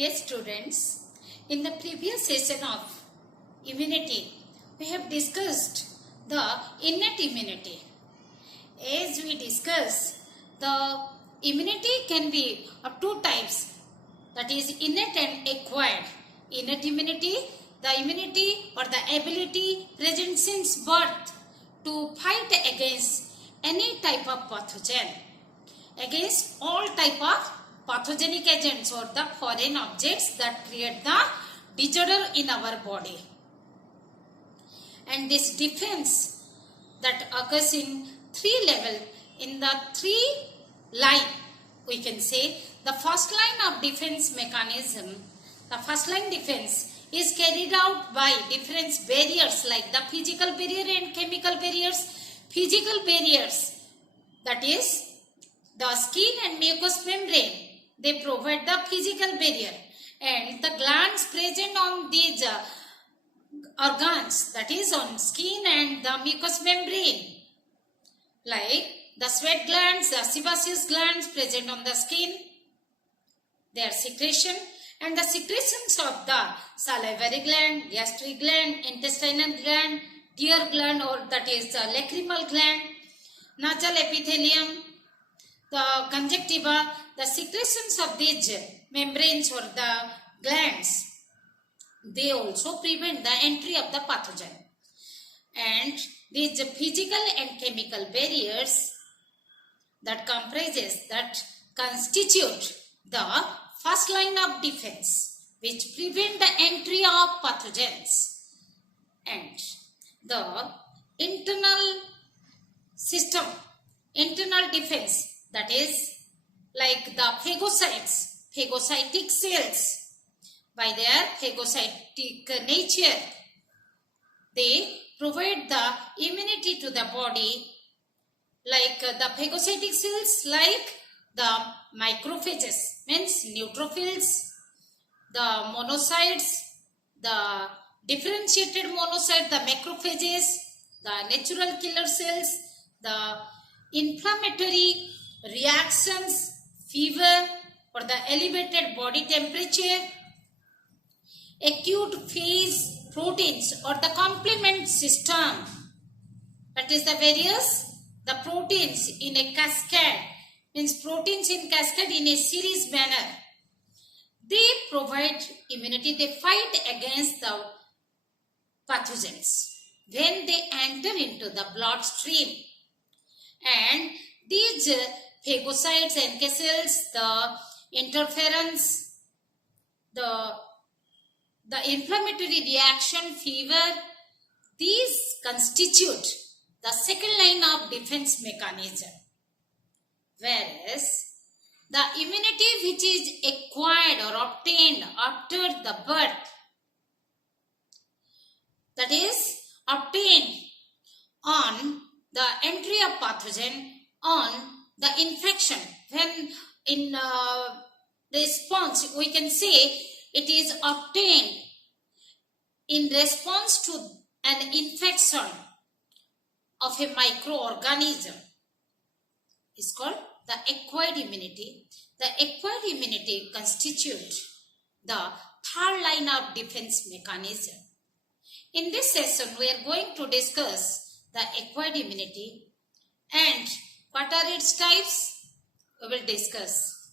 Yes, students, in the previous session of immunity, we have discussed the innate immunity. As we discussed, the immunity can be of two types, that is innate and acquired. Innate immunity, the immunity or the ability present since birth to fight against any type of pathogen, against all type of pathogenic agents or the foreign objects that create the disorder in our body. And this defense that occurs in three levels, in the three line, we can say the first line of defense mechanism, the first line defense is carried out by different barriers like the physical barrier and chemical barriers. Physical barriers, that is the skin and mucous membrane, they provide the physical barrier, and the glands present on these organs, that is on skin and the mucous membrane, like the sweat glands, the sebaceous glands present on the skin, their secretion, and the secretions of the salivary gland, gastric gland, intestinal gland, tear gland, or that is the lacrimal gland, nasal epithelium, the conjunctiva, the secretions of these membranes or the glands, they also prevent the entry of the pathogen. And these physical and chemical barriers that constitute the first line of defense, which prevent the entry of pathogens. And the internal system, internal defense, that is like the phagocytes, phagocytic cells, by their phagocytic nature, they provide the immunity to the body, like the phagocytic cells, like the macrophages, means neutrophils, the monocytes, the differentiated monocyte, the macrophages, the natural killer cells, the inflammatory reactions, fever or the elevated body temperature, acute phase proteins or the complement system, that is the the proteins in a cascade, means proteins in cascade in a series manner, they provide immunity, they fight against the pathogens when they enter into the bloodstream. And these phagocytes, NK cells, the interferons, the inflammatory reaction, fever, these constitute the second line of defense mechanism. Whereas the immunity which is acquired or obtained after the birth, that is obtained on the entry of pathogen, on the infection, when in response, we can say it is obtained in response to an infection of a microorganism, is called the acquired immunity. The acquired immunity constitutes the third line of defense mechanism. In this session, we are going to discuss the acquired immunity, and what are its types? We will discuss.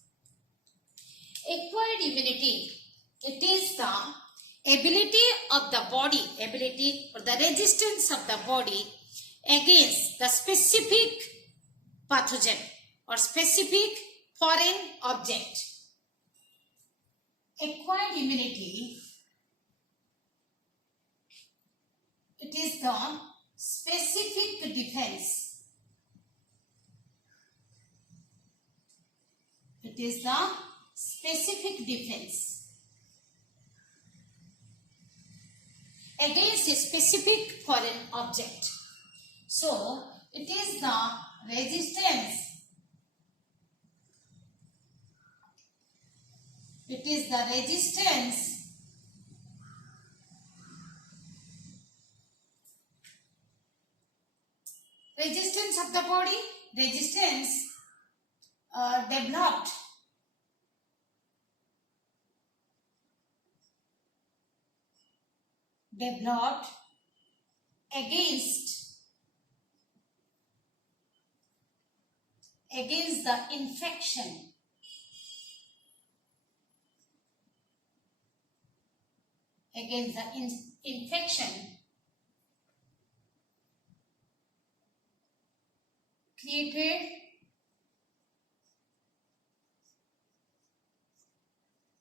Acquired immunity, it is the ability of the body, ability or the resistance of the body against the specific pathogen or specific foreign object. Acquired immunity, it is the specific defense. It is the specific defense against a specific foreign object. So, it is the resistance. It is the resistance of the body, resistance developed developed against the infection created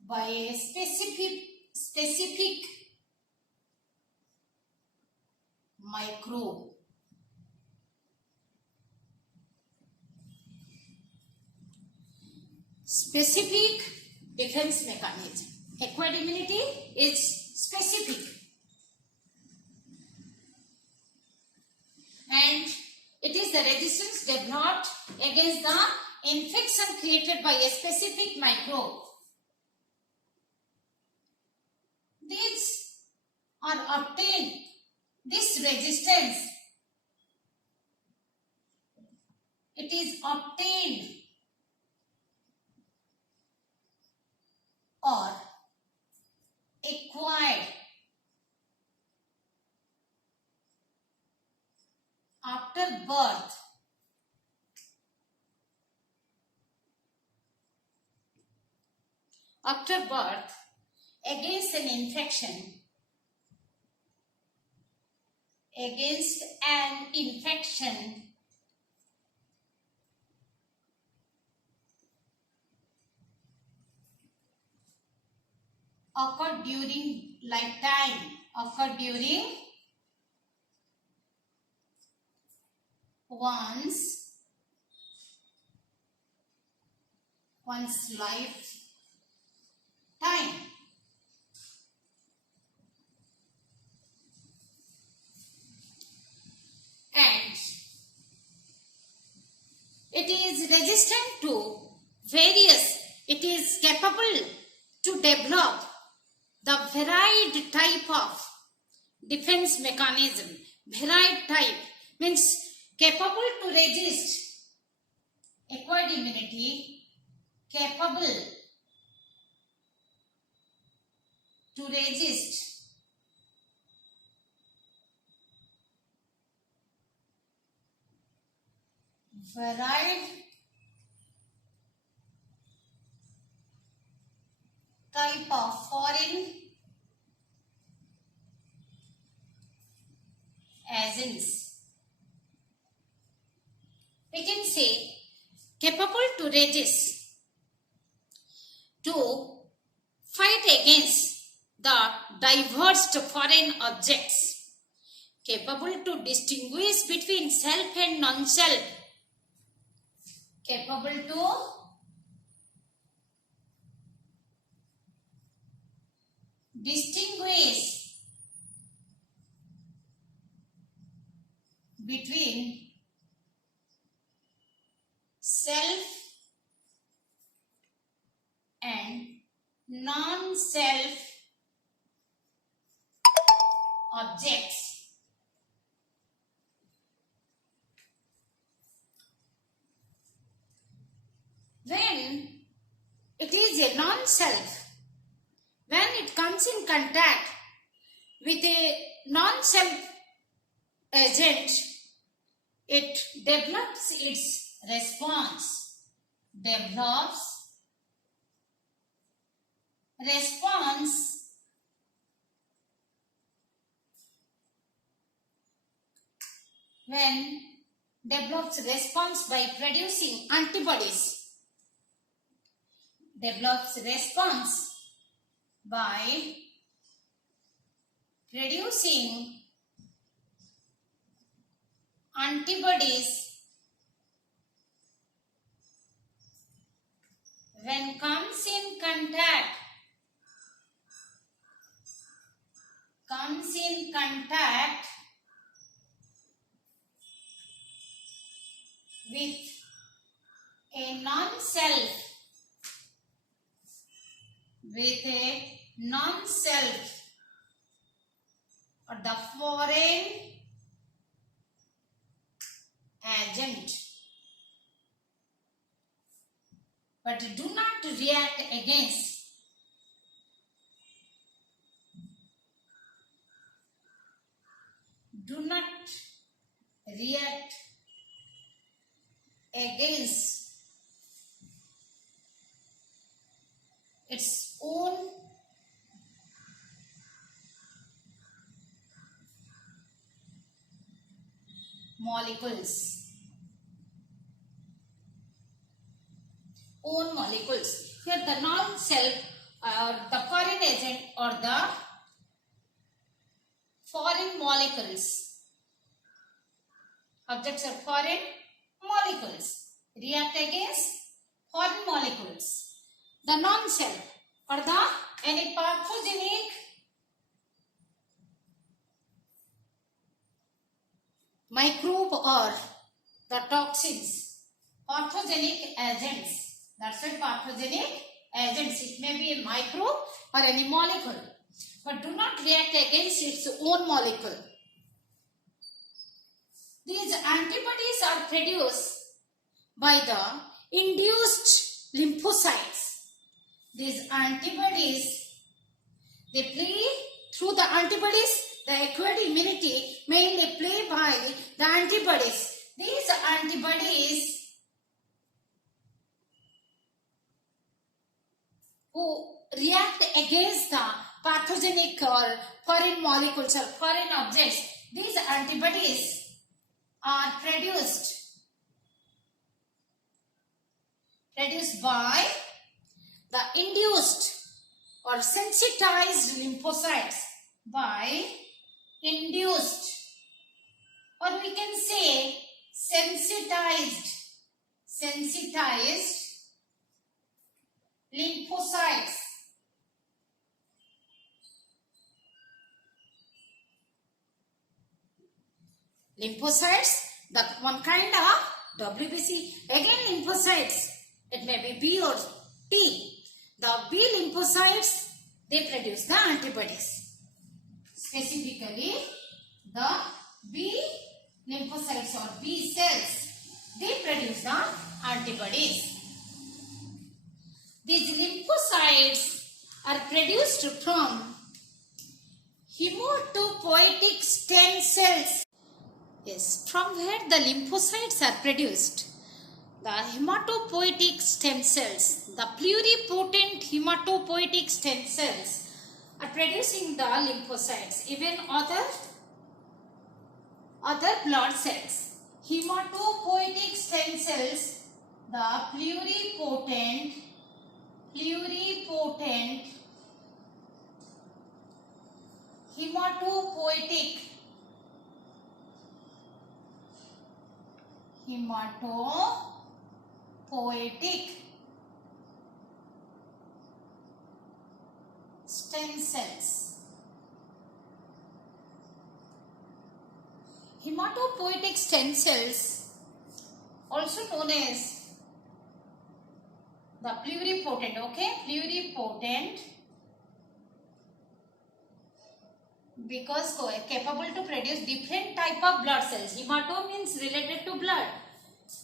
by a specific microbe. Specific defense mechanism. Acquired immunity is specific, and it is the resistance developed against the infection created by a specific microbe. These are obtained, this resistance, it is obtained or acquired after birth against an infection occurred during lifetime, occurred during one's lifetime. And it is resistant to various, it is capable to develop the varied type of defense mechanism. Varied type means capable to resist, acquired immunity, capable to resist varied type of foreign agents. We can say capable to resist, to fight against the diverse foreign objects, capable to distinguish between self and non-self, capable to distinguish between self and non-self objects. When it is a non-self, when it comes in contact with a non-self agent, it develops its response, when develops response by producing antibodies, develops response by producing antibodies when comes in contact with a non-self or the foreign agent, but do not react against do not react against its own molecules. Here the non-self or the foreign agent or the foreign molecules. Objects are foreign molecules. React against foreign molecules. The non-self or the any pathogenic microbe or the toxins, pathogenic agents. That's why pathogenic agents. It may be a microbe or any molecule, but do not react against its own molecule. These antibodies are produced by the induced lymphocytes. These antibodies, they play through the antibodies, the acquired immunity mainly play by the antibodies. These antibodies who react against the pathogenic or foreign molecules or foreign objects, these antibodies are produced by the induced or sensitized lymphocytes, by induced, or we can say sensitized lymphocytes. Lymphocytes, the one kind of WBC. Again lymphocytes, it may be B or T. The B lymphocytes, they produce the antibodies. Specifically, the B lymphocytes or B cells, they produce the antibodies. These lymphocytes are produced from hematopoietic stem cells. Yes, from where the lymphocytes are produced? The hematopoietic stem cells, the pluripotent hematopoietic stem cells are producing the lymphocytes. Even other blood cells. Hematopoietic stem cells, the pluripotent hematopoietic stem cells. Hematopoietic stem cells, also known as the pluripotent, okay? Pluripotent, because capable to produce different type of blood cells. Hemato means related to blood,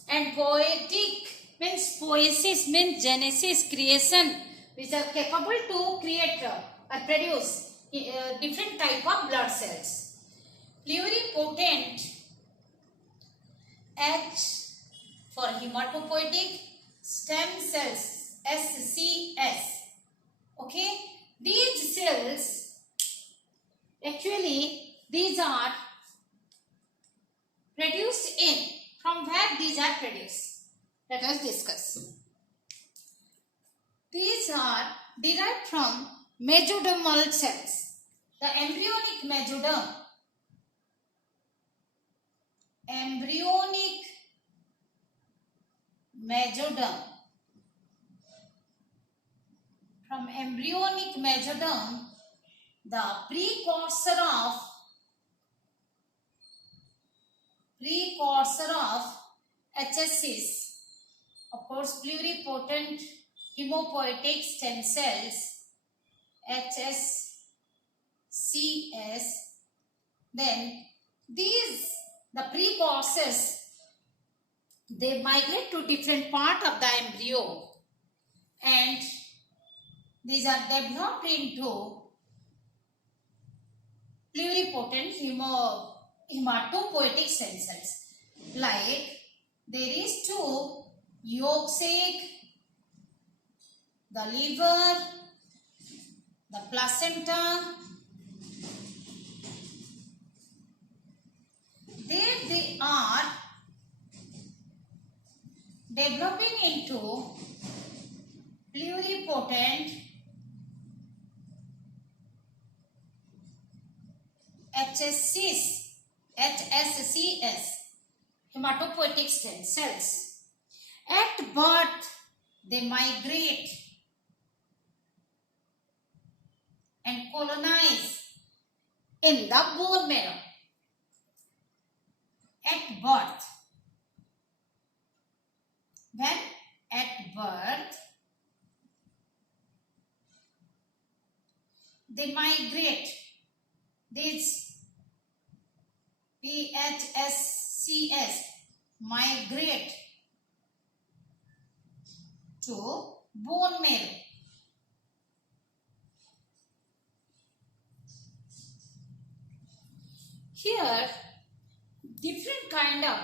and poietic means poiesis, means genesis, creation, which are capable to create or produce different type of blood cells. Pluripotent, H for hematopoietic stem cells, SCS. Okay, these cells, actually these are produced in, from where these are produced? Let us discuss. These are derived from mesodermal cells. The embryonic mesoderm, from embryonic mesoderm, the precursor of HSCs, of course pluripotent hematopoietic stem cells, HSCS. Then the precursors, they migrate to different part of the embryo, and these are developed into pluripotent hematopoietic stem cells. Like there is two: yolk sac, the liver, the placenta. There they are developing into pluripotent HSCs, hematopoietic stem cells. At birth, they migrate and colonize in the bone marrow. At birth, when at birth they migrate, these PHSCs migrate to bone marrow. Here, different kind of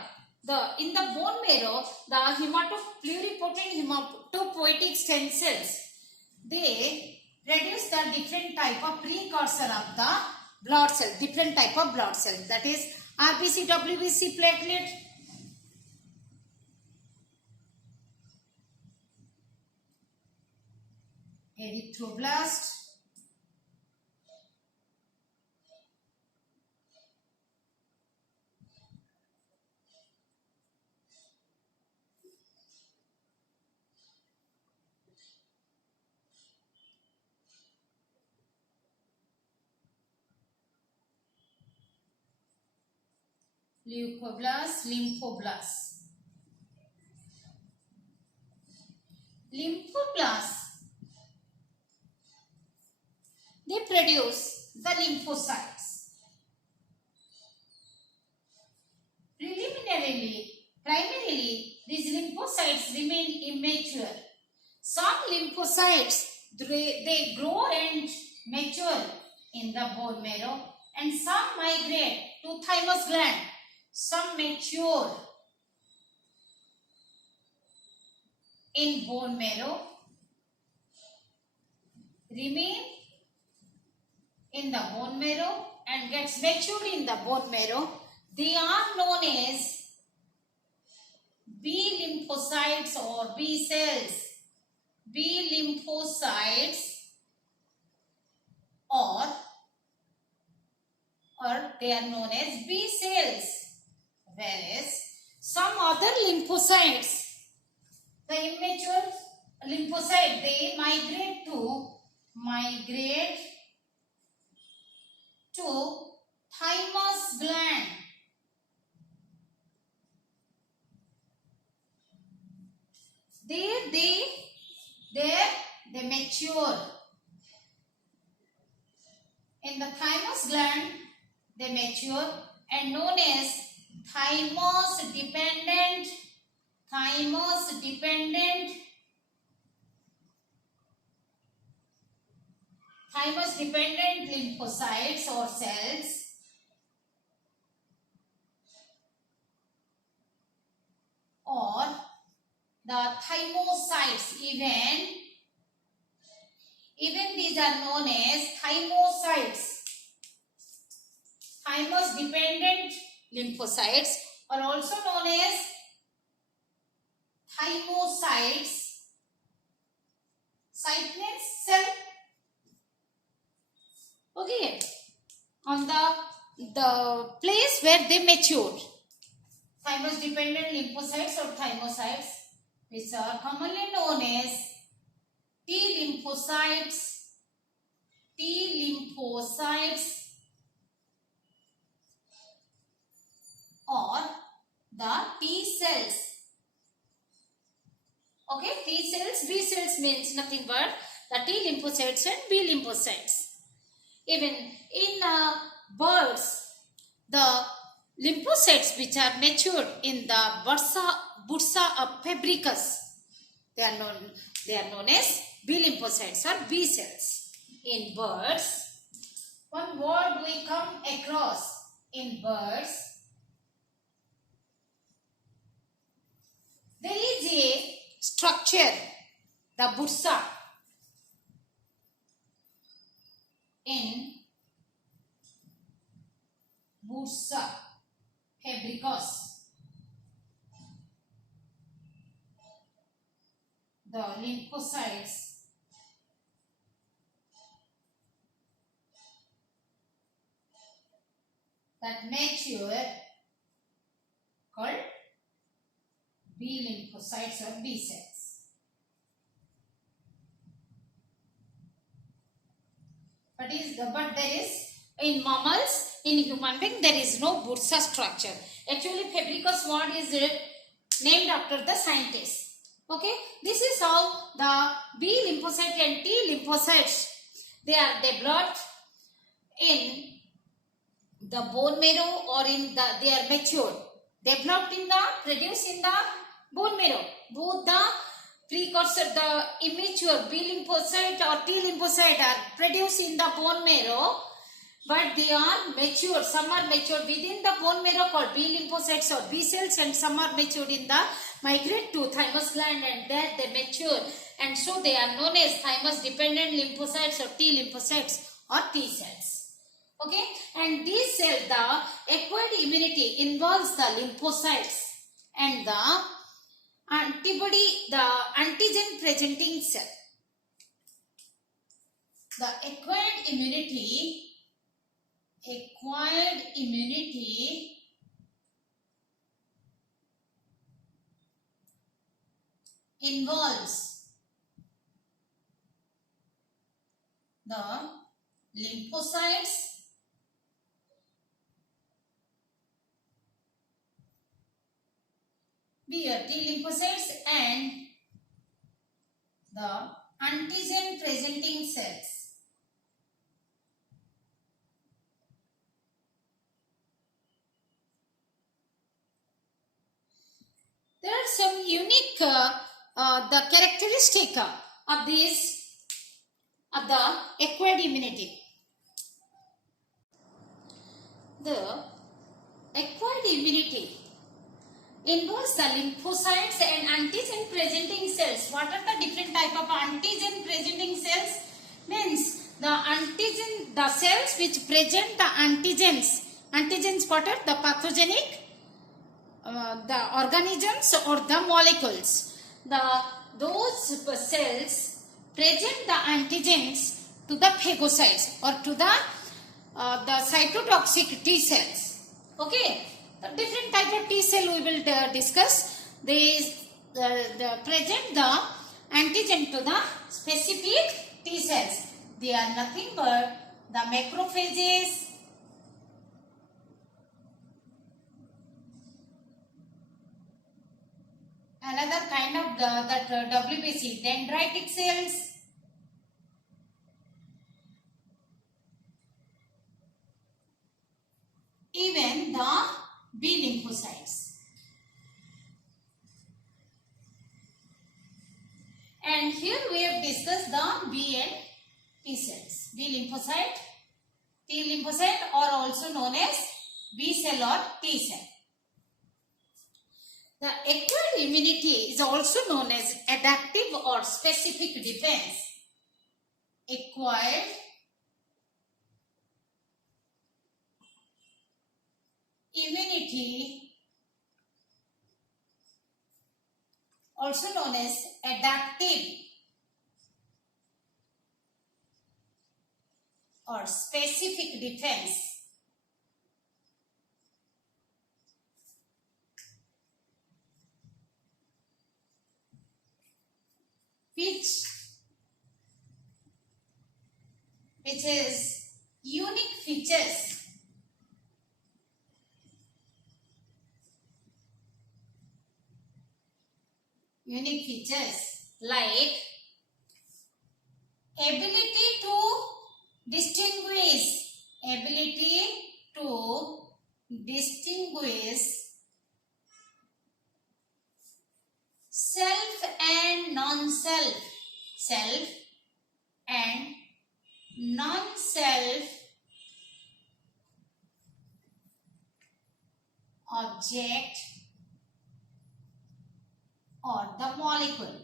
in the bone marrow, the pluripotent hematopoietic stem cells, they produce the different type of precursor of the blood cell, different type of blood cell, that is RBC, WBC, platelet. Erythroblast, leucoblast, lymphoblast. Lymphoblast, they produce the lymphocytes. Primarily, these lymphocytes remain immature. Some lymphocytes, they grow and mature in the bone marrow, and some migrate to thymus gland. Some mature in bone marrow, remain in the bone marrow and gets matured in the bone marrow. They are known as B lymphocytes or B cells. B lymphocytes or they are known as B cells. Whereas some other lymphocytes, the immature lymphocyte, they migrate to thymus gland. There they mature. In the thymus gland, they mature and known as thymus dependent lymphocytes or cells, or the thymocytes. Even these are known as thymocytes. Thymus dependent lymphocytes are also known as thymocytes. Cytenous cell. Okay, on the place where they matured. Thymus dependent lymphocytes or thymocytes, which are commonly known as T lymphocytes, or the T cells. Okay, T cells, B cells means nothing but the T lymphocytes and B lymphocytes. Even in birds, the lymphocytes which are matured in the bursa fabricus, they are known as B lymphocytes or B cells. In birds, one word we come across in birds, there is a structure, the bursa, in bursa fabricus, the lymphocytes that mature called B lymphocytes or B cells. But there is in mammals, in human being, there is no bursa structure. Actually, fabricus word is named after the scientist. Okay, this is how the B lymphocyte and T lymphocytes, they are developed in the bone marrow, or in the, they are matured, developed in the, produced in the bone marrow. Both the precursor, the immature B lymphocyte or T lymphocyte are produced in the bone marrow, but they are matured. Some are matured within the bone marrow called B lymphocytes or B cells, and some are matured in the migrate to thymus gland, and there they mature, and so they are known as thymus dependent lymphocytes or T lymphocytes or T cells. Okay, and these cells, the acquired immunity involves the lymphocytes and the antibody, the antigen presenting cell. The acquired immunity involves the lymphocytes T lymphocytes and the antigen presenting cells. There are some unique the characteristic of these, of the acquired immunity. The acquired immunity involves the lymphocytes and antigen presenting cells. What are the different type of antigen presenting cells? Means the antigen, the cells which present the antigens. Antigens what are? The pathogenic, the organisms or the molecules. Those cells present the antigens to the phagocytes or to the cytotoxic T cells. Okay. The different type of T cell we will discuss. They present the antigen to the specific T cells. They are nothing but the macrophages, another kind of that WBC, dendritic cells, even the B lymphocytes. And here we have discussed the B and T cells. B lymphocyte, T lymphocyte, or also known as B cell or T cell. The acquired immunity is also known as adaptive or specific defense. Acquired immunity, also known as adaptive or specific defense, which is unique features like ability to distinguish self and non-self, self and non-self object or the molecule.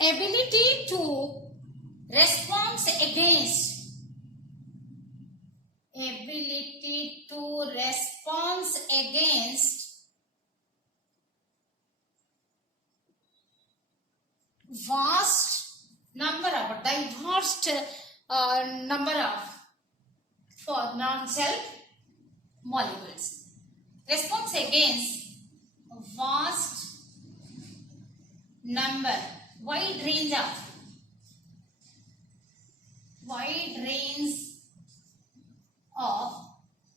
Ability to respond against vast number of diverse number of for non-self molecules. Response against vast number, wide range of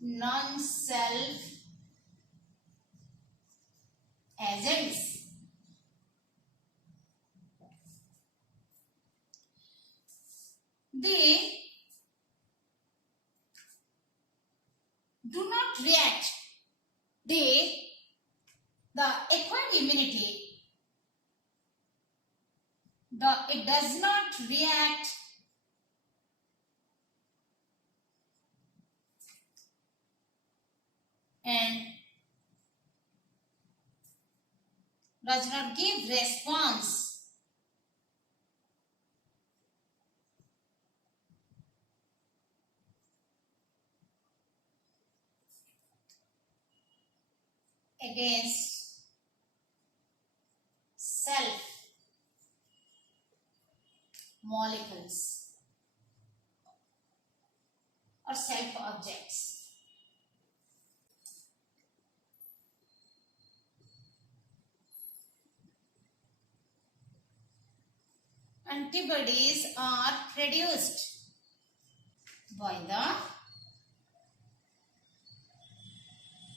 non-self agents. They do not react. The acquired immunity, it does not react and does not give response against self molecules or self objects. Antibodies are produced by the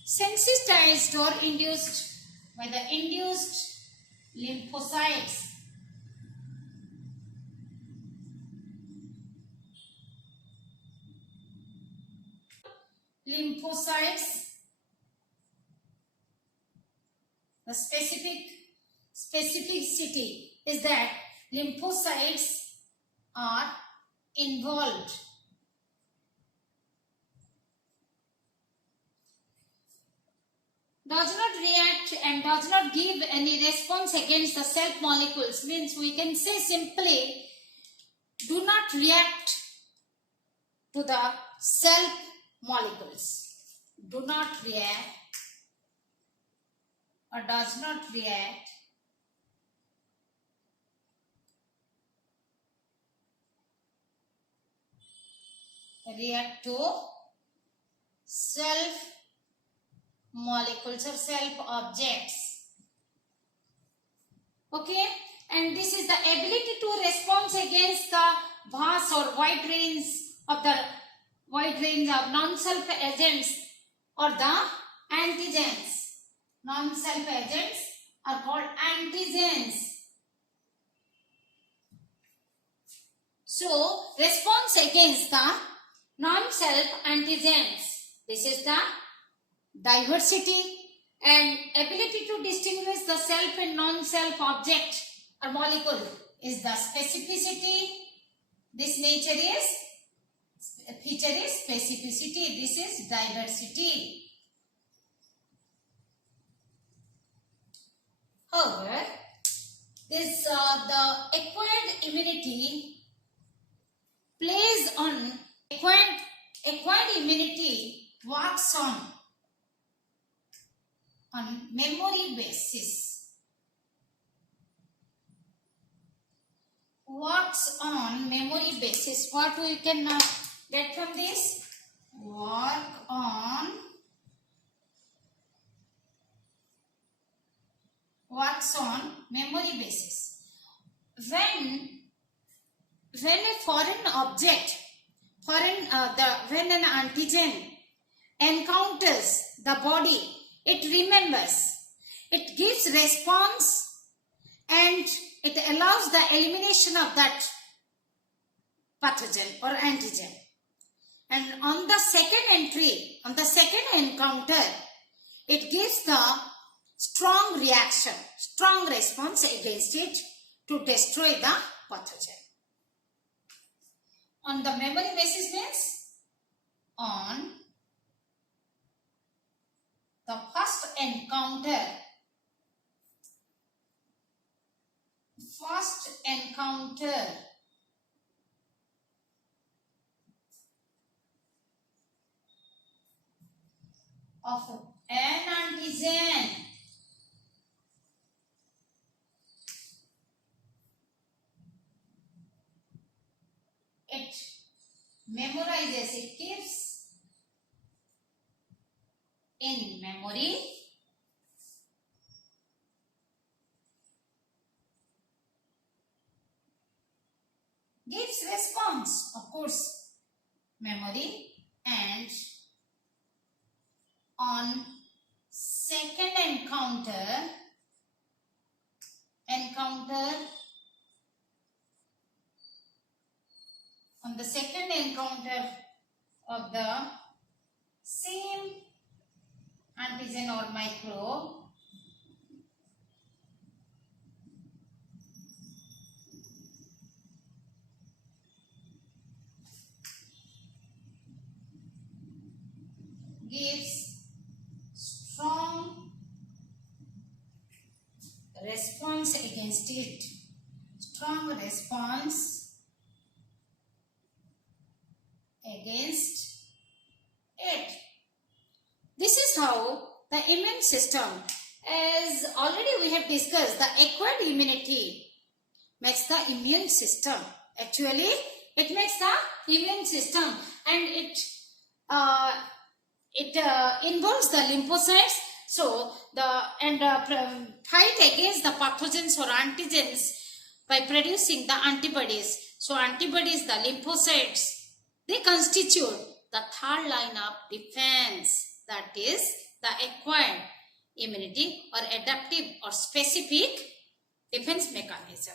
sensitized or induced by the induced lymphocytes. The specificity is that lymphocytes are involved. Does not react and does not give any response against the self molecules, means we can say simply do not react to the self molecules. Do not react or does not react to self molecules or self objects. Okay, and this is the ability to respond against the vast or wide range of non-self agents or the antigens. Non-self agents are called antigens. So, response against the non-self antigens. This is the diversity and ability to distinguish the self and non-self object or molecule is the specificity. This feature is specificity. This is diversity. However, this the acquired immunity plays on acquired immunity works on memory basis. Works on memory basis. What we can get from this? Works on memory basis. When a foreign object, when an antigen encounters the body, it remembers, it gives response, and it allows the elimination of that pathogen or antigen. And on the second entry, on the second encounter, it gives the strong reaction, strong response against it to destroy the pathogen. On the memory basis means on the first encounter of an antigen, it memorizes, it keeps in memory gives response, of course, memory, and on second encounter on the second encounter of the same antigen or microbe, gives strong response against it. Strong response against it. This is how the immune system, as already we have discussed, the acquired immunity makes the immune system. Actually, it makes the immune system, and it involves the lymphocytes. So fight against the pathogens or antigens by producing the antibodies. So antibodies, the lymphocytes, they constitute the third line of defense. That is the acquired immunity or adaptive or specific defense mechanism.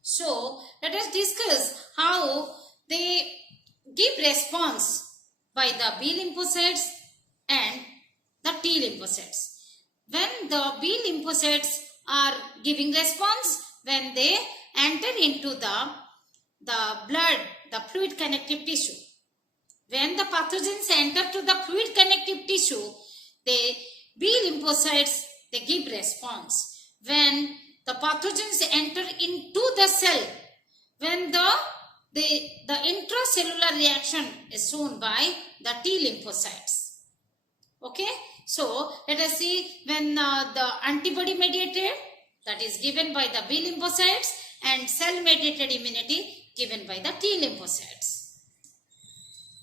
So let us discuss how they give response by the B lymphocytes and the T lymphocytes. When the B lymphocytes are giving response, when they enter into the blood, the fluid connective tissue. When the pathogens enter to the fluid connective tissue, the B lymphocytes, they give response. When the pathogens enter into the cell, when the intracellular reaction is shown by the T lymphocytes. Okay, so let us see when the antibody mediated, that is given by the B lymphocytes, and cell mediated immunity given by the T lymphocytes.